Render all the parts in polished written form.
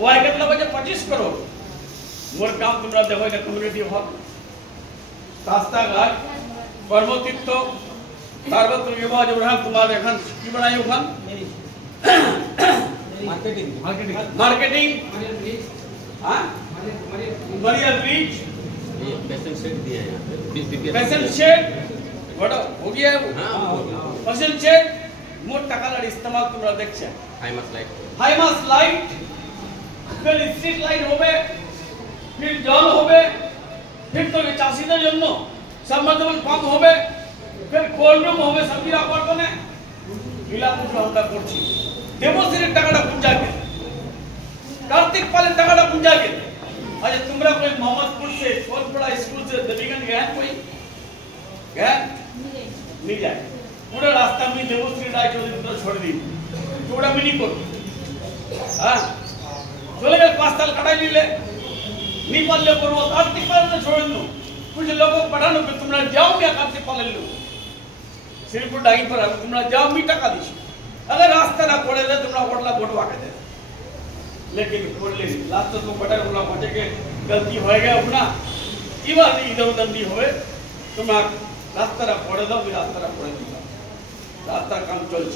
Y Ketla বাজে 25 করোড় মোর কাম তোমরা দেখো এটা কমিউনিটি হল রাস্তাঘাট কর্মতীর্থ সার্বত্র বিবাহ জবরহান তোমার এখন কি বানাই ওখান मार्केटिंग हाँ मरिया ब्रिज पेशेंट शेड दिया है यहाँ पे पेशेंट शेड बड़ा हो गया है वो पेशेंट शेड मोट टका लड़ इस्तेमाल तुमरा देखछे हाई मास लाइट फिर स्ट्रीट लाइट होबे फिर जल होबे फिर तो चाষীদের জন্য সাবমার্সিবল পাম্প হবে फिर কোল্ড রুম হবে সবজি রাখবনে লীলাপুর আমরা করছি देवश्री टाका पूंजा के कार्तिक पाले टाका पूंजा के अच्छा तुमरा कोई मोहम्मदपुर से बहुत बड़ा स्कूल से दलीगन गया कोई गया नहीं जाए पूरा रास्ता में देवश्री राय चौधरी तो छोड़ दी थोड़ा भी नहीं को हाँ चले गए 5 साल कटाई ली ले नहीं पाले पर वो कार्तिक पाले तो छोड़ दो कुछ लोगों को पढ़ाने पे तुमरा जाओ क्या कार्तिक पाले लो सिर्फ डाइन पर तुमरा जाओ मी टाका दी अगर रास्ता ना पड़े तो तुमरा होटला बोटवा के दे लेकिन बोल ले लास्ट तो बटर बोला पहुंचे के गलती हो गया अपना इवा नहीं इधर उधर नहीं होए तुमरा रास्ता ना पड़े दो रास्ता ना पड़े दिया रास्ता काम चल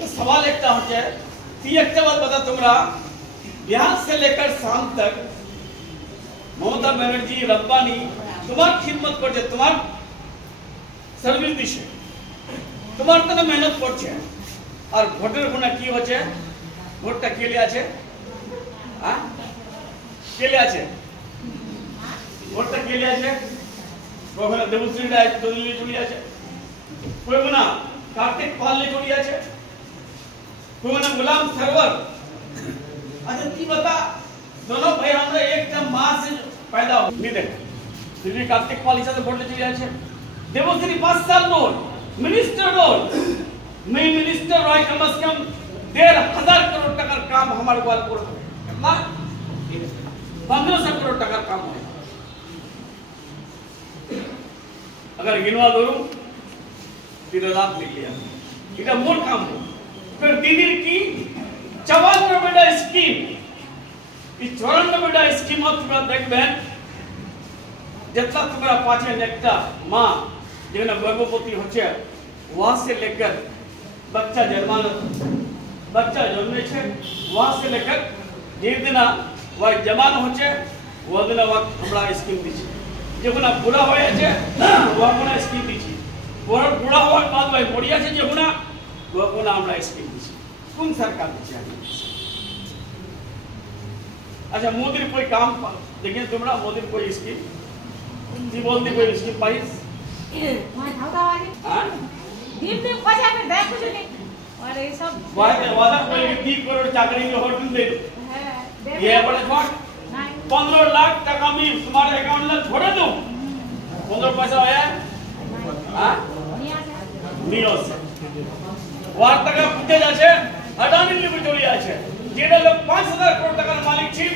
तो सवाल एक हो जाए ती एक बात बता तुमरा बिहार से लेकर शाम तक ममता बनर्जी रब्बानी तुम्हार खिदमत करछे तुम्हार सर्विस दिशे तुम्हार तने मेहनत करछे और ভোটের গুণা কি হচ্ছে ভোটটা কেলে আছে হ্যাঁ কেলে আছে ভোটটা কেলে আছে প্রফেসর দেবশ্রী রায় চৌধুরী চলে আছে कोई गुना कार्तिक पाल ले चली আছে कोई गुना गुलाम सरवर अच्छा की बता दोनों भाई हमरा एकदम मां से पैदा हो नहीं देख फिर भी कार्तिक पाल इसे वोट ले चली আছে देवश्री 5 साल रोल मिनिस्टर रोल मैं मिनिस्टर रॉय कम से कम 1,500 करोड़ टका काम हमारे ग्वालपुर कितना 1500 करोड़ टका काम है अगर गिनवा दो फिर रात लिख लिया इटा मोर काम हो फिर दीदी की 54 बेटा स्कीम इस 54 बेटा स्कीम तुम्हारा देख बहन जितना तुम्हारा 5 नेक्टा माँ जेना गर्भवती होचे वहां से लेकर बच्चा बच्चा जन्मे छे वहां से लेकर जे दिना वह जवान होचे वो दिना वक्त हमरा स्कीम दी छे जेगुना बुढ़ा होया छे वो गुना स्कीम दी छे बुढ़ा होवा बाद भाई बढ़िया छे जेगुना वो गुना हमरा स्कीम दी छे कोन सरकार दी छे अच्छा मोदी कोई काम देखिए तुमरा मोदी कोई स्कीम जी बोलती कोई स्कीम पाइस वहां धावता वाली हां दीप खोजा में देख कुछ नहीं और ये सब वादा कोई 30 करोड़ चाकरी में होटल दे दो ये बड़े छोड़ 15 लाख टका में तुम्हारे अकाउंट में छोड़ दो 15 पैसा आया हां नहीं हो से वार टका पूछे जाछे अडानी लिमिट चली আছে जेडा लोग 5000 करोड़ टका मालिक छी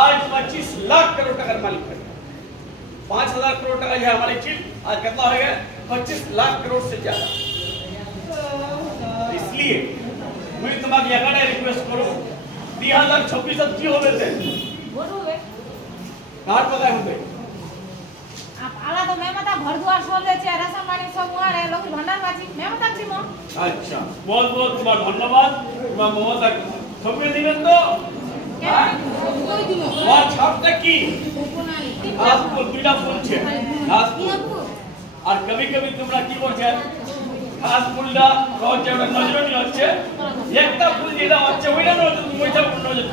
आज 25 लाख करोड़ टका मालिक है 5000 करोड़ टका ये हमारे छी आज कितना हो गया 25 लाख करोड़ से ज्यादा इसलिए मैं तुम्हारे यहां रिक्वेस्ट करो 2026 तक की होबे थे वोट होबे कार्ड पता होबे आप आला तो मैं मता घर द्वार सोले छे राशन पानी सब हुआ रे लोग भंडार बाजी मैं मता दिमो अच्छा बहुत बहुत तुम्हारा धन्यवाद तुम्हारा ममता सबके दिबेन तो कोई दिमो और छापते की आपको दुटा फूल छे और कभी-कभी তোমরা কি করছে খাস ফুলটা রোজ যেটা নজরে নিয়ে হচ্ছে একটা ফুল যেটা হচ্ছে ওইটা নজরে তুমি ওইটা নজরে